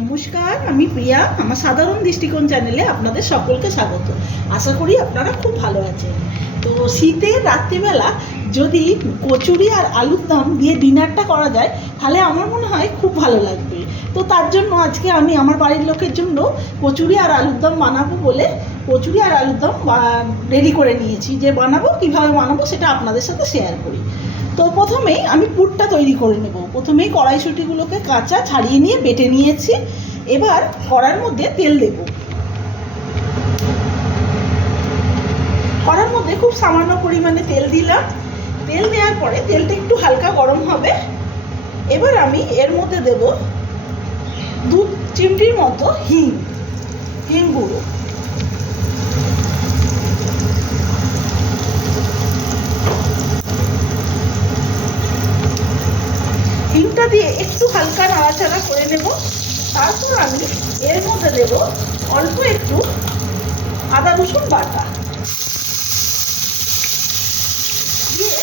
নমস্কার, আমি প্রিয়া, আমার সাধারণ দৃষ্টিকোণ চ্যানেলে আপনাদের সকলকে স্বাগত। আশা করি আপনারা খুব ভালো আছেন। তো শীতের রাত্রিবেলা যদি কচুরি আর আলুর দম দিয়ে ডিনারটা করা যায়, তাহলে আমার মনে হয় খুব ভালো লাগবে। তো তার জন্য আজকে আমি আমার বাড়ির লোকের জন্য কচুরি আর আলুর দম বানাবো বলে কচুরি আর আলুর দম রেডি করে নিয়েছি। যে বানাবো, কীভাবে বানাবো সেটা আপনাদের সাথে শেয়ার করি। তো প্রথমেই আমি পুরটা তৈরি করে নেব। প্রথমেই কড়াইশুটিগুলোকে কাঁচা ছাড়িয়ে নিয়ে বেটে নিয়েছি। এবার কড়ার মধ্যে তেল দেব। কড়ার মধ্যে খুব সামান্য পরিমাণে তেল দিলাম। তেল দেওয়ার পরে তেলটা একটু হালকা গরম হবে। এবার আমি এর মধ্যে দেব দু চিমটির মতো হিং হিং গুঁড়ো। দিয়ে একটু হালকা নাড়াচাড়া করে নেব। তারপর আমি এর মধ্যে দেব অল্প একটু আদা রসুন বাটা। দিয়ে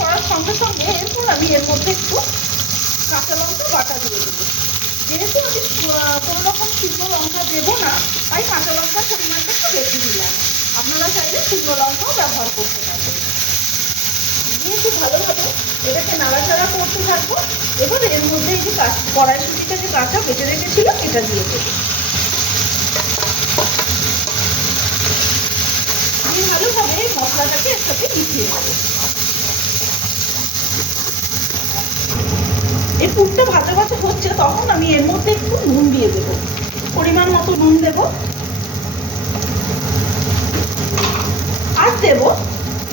করার সঙ্গে সঙ্গে এরপর আমি এর মধ্যে একটু কাঁচা লঙ্কা বাটা দিয়ে দেবো। যেহেতু আমি কোনো রকম শুকনো লঙ্কা দেবো না, তাই কাঁচা লঙ্কার পরিমাণটা একটু বেশি দিলাম। আপনারা চাইলে শুকনো লঙ্কাও ব্যবহার করতে দিয়ে খুব ভালোভাবে এটাকে নাড়াচাড়া করতে থাকব এবার এর মধ্যে এই যে কড়াইশুটিটা যে কাঁচা বেটে রেখেছিলাম, এটা দিয়ে দেবো। ভালোভাবে মশলাটাকে একসাথে মিশিয়ে নেব। এই পুরটা ভাজা ভাজা হচ্ছে, তখন আমি এর মধ্যে একটু নুন দিয়ে দেবো। পরিমাণ মতো নুন দেব। আর দেব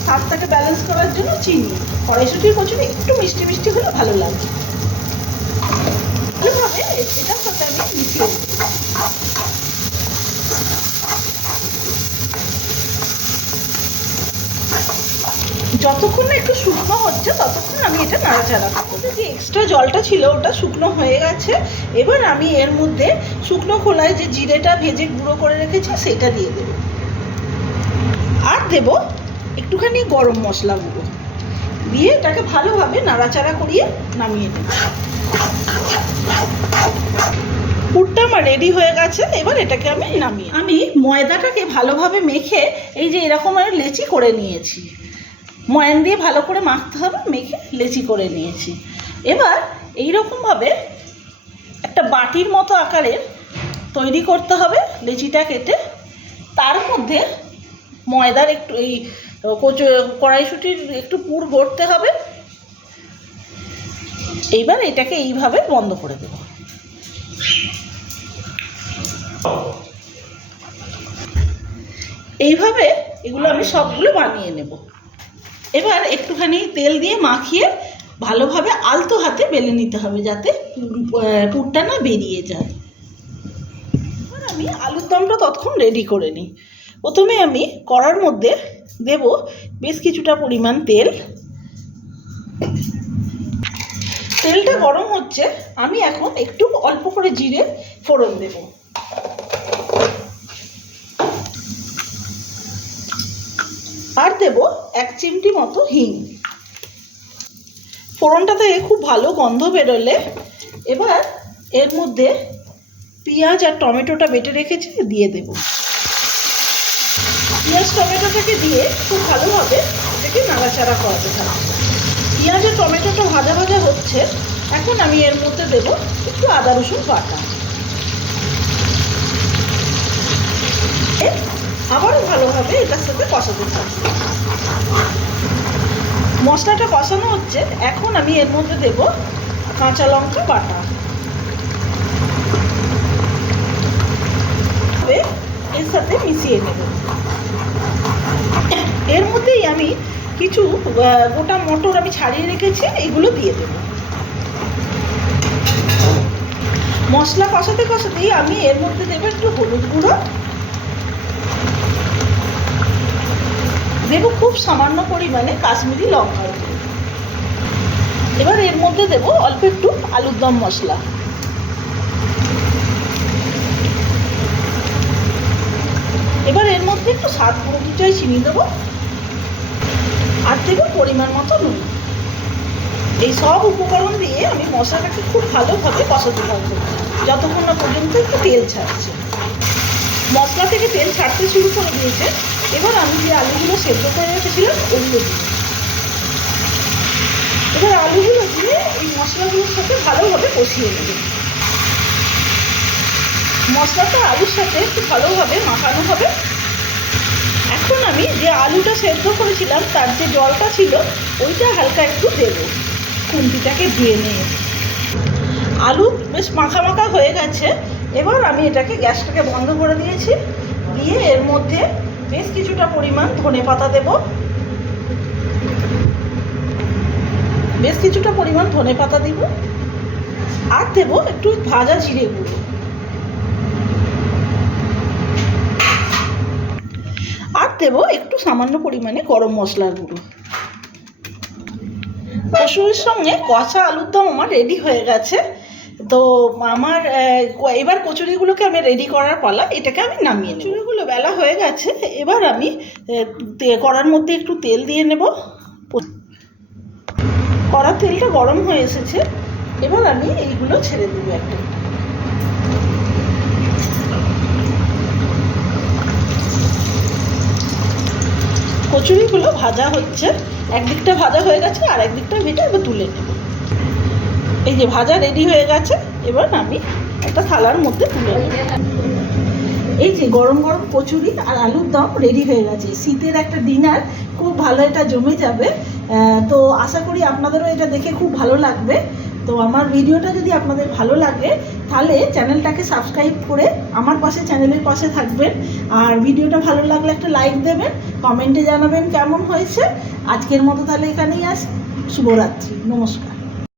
স্বাদটাকে ব্যালেন্স করার জন্য চিনি। কড়াইশুটির কচুরি একটু মিষ্টি মিষ্টি হলে ভালো লাগে। এটার সাথে আমি মিশিয়ে যতক্ষণ না একটু শুকনো হচ্ছে, ততক্ষণ আমি এটা নাড়াচাড়া করব। যে এক্সট্রা জলটা ছিল, ওটা শুকনো হয়ে গেছে। এবার আমি এর মধ্যে শুকনো খোলায় যে জিরেটা ভেজে গুঁড়ো করে রেখেছি, সেটা দিয়ে দেব। আর দেব একটুখানি গরম মশলা গুঁড়ো। দিয়ে এটাকে ভালোভাবে নাড়াচাড়া করিয়ে নামিয়ে দেব পুরটা আমার রেডি হয়ে গেছে, এবার এটাকে আমি নামিয়ে আমি ময়দাটাকে ভালোভাবে মেখে এই যে এরকম আর লেচি করে নিয়েছি। ময়ান দিয়ে ভালো করে মাখতে হবে, মেখে লেচি করে নিয়েছি। এবার এই রকমভাবে একটা বাটির মতো আকারের তৈরি করতে হবে লেচিটা কেটে। তার মধ্যে ময়দার একটু এই কচু, কড়াইশুটির একটু পুর ভরতে হবে। এইবার এটাকে এইভাবে বন্ধ করে দেব। এইভাবে এগুলো আমি সবগুলো বানিয়ে নেব। এবার একটুখানি তেল দিয়ে মাখিয়ে ভালোভাবে আলতো হাতে বেলে নিতে হবে যাতে পুরটা না বেরিয়ে যায়। আমি আলুর দমটা ততক্ষণ রেডি করে নিই। প্রথমে আমি কড়ার মধ্যে দেব বেশ কিছুটা পরিমাণ তেল। তেলটা গরম হচ্ছে, আমি এখন একটু অল্প করে জিরে ফোড়ন দেব। দেব এক চিমটি মতো হিং। ফোড়নটা থেকে খুব ভালো গন্ধ বেরোলে এবার এর মধ্যে পেঁয়াজ আর টমেটোটা বেটে রেখেছি, দিয়ে দেব। পেঁয়াজ, টমেটোটাকে দিয়ে খুব ভালোভাবে এটাকে নাড়াচাড়া করাতে থাকব। পেঁয়াজ আর টমেটোটা ভাজা ভাজা হচ্ছে, এখন আমি এর মধ্যে দেব একটু আদা রসুন বাটা। আবারও ভালোভাবে এটার সাথে কষাতে থাকব। মশলাটা কষানো হচ্ছে, এখন আমি এর মধ্যে দেব কাঁচা লঙ্কা বাটা। এর সাথে মিশিয়ে নেব। এর মধ্যেই আমি কিছু গোটা মটর আমি ছাড়িয়ে রেখেছি, এগুলো দিয়ে দেব। মশলা কষাতে কষাতেই আমি এর মধ্যে দেবো একটু হলুদ গুঁড়ো দেবো খুব সামান্য পরিমাণে কাশ্মীরি লঙ্কার গুঁড়ো। এবার এর মধ্যে দেবো অল্প একটু আলুর দম মশলা। এবার এর মধ্যে একটু স্বাদ অনুযায়ী চিনি দেবো। আর দেবো পরিমাণ মতো নুন। এই সব উপকরণ দিয়ে আমি মশলাটাকে খুব ভালোভাবে কষাতে থাকব। যতক্ষণ না পর্যন্ত একটু তেল ছাড়ছে। মশলা থেকে তেল ছাড়তে শুরু করে দিয়েছে। এবার আমি যে আলুগুলো সেদ্ধ করে রেখেছিলাম, ওগুলো এবার আলুগুলো দিয়ে এই মশলাগুলোর সাথে ভালোভাবে কষিয়ে নেব। মশলাটা আলুর সাথে একটু ভালোভাবে মাখানো হবে। এখন আমি যে আলুটা সেদ্ধ করেছিলাম, তার যে জলটা ছিল, ওইটা হালকা একটু দেবো। খুন্তিটাকে ধুয়ে নিয়ে। আলু বেশ মাখা মাখা হয়ে গেছে। এবার আমি এটাকে গ্যাসটাকে বন্ধ করে দিয়েছি। দিয়ে এর মধ্যে বেশ কিছুটা পরিমাণ ধনে পাতা দেব। বেশ কিছুটা পরিমাণ ধনে পাতা দিব। আর দেব একটু ভাজা জিরে গুঁড়ো। আর দেব একটু সামান্য পরিমাণে গরম মশলার গুঁড়ো। কচুরির সঙ্গে কষা আলুর দম আমার রেডি হয়ে গেছে। তো আমার এবার কচুরিগুলোকে আমি রেডি করার পালা, এটাকে আমি নামিয়ে কচুরিগুলো বেলা হয়ে গেছে, এবার আমি কড়ার মধ্যে একটু তেল দিয়ে নেব। কড়ার তেলটা গরম হয়ে এসেছে, এবার আমি এইগুলো ছেড়ে দেবো একটা। কচুরিগুলো ভাজা হচ্ছে, একদিকটা ভাজা হয়ে গেছে আর একদিকটা ভেজে এবার তুলে নেব। এই যে ভাজা রেডি হয়ে গেছে, এবার আমি একটা থালার মধ্যে তুলে এই যে গরম গরম কচুরি আর আলুর দম রেডি হয়ে গেছে। শীতের একটা ডিনার খুব ভালো এটা জমে যাবে। তো আশা করি আপনাদেরও এটা দেখে খুব ভালো লাগবে। তো আমার ভিডিওটা যদি আপনাদের ভালো লাগে, তাহলে চ্যানেলটাকে সাবস্ক্রাইব করে আমার পাশে চ্যানেলের পাশে থাকবেন। আর ভিডিওটা ভালো লাগলে একটা লাইক দেবেন কমেন্টে জানাবেন কেমন হয়েছে। আজকের মতো তাহলে এখানেই আস শুভরাত্রি, নমস্কার।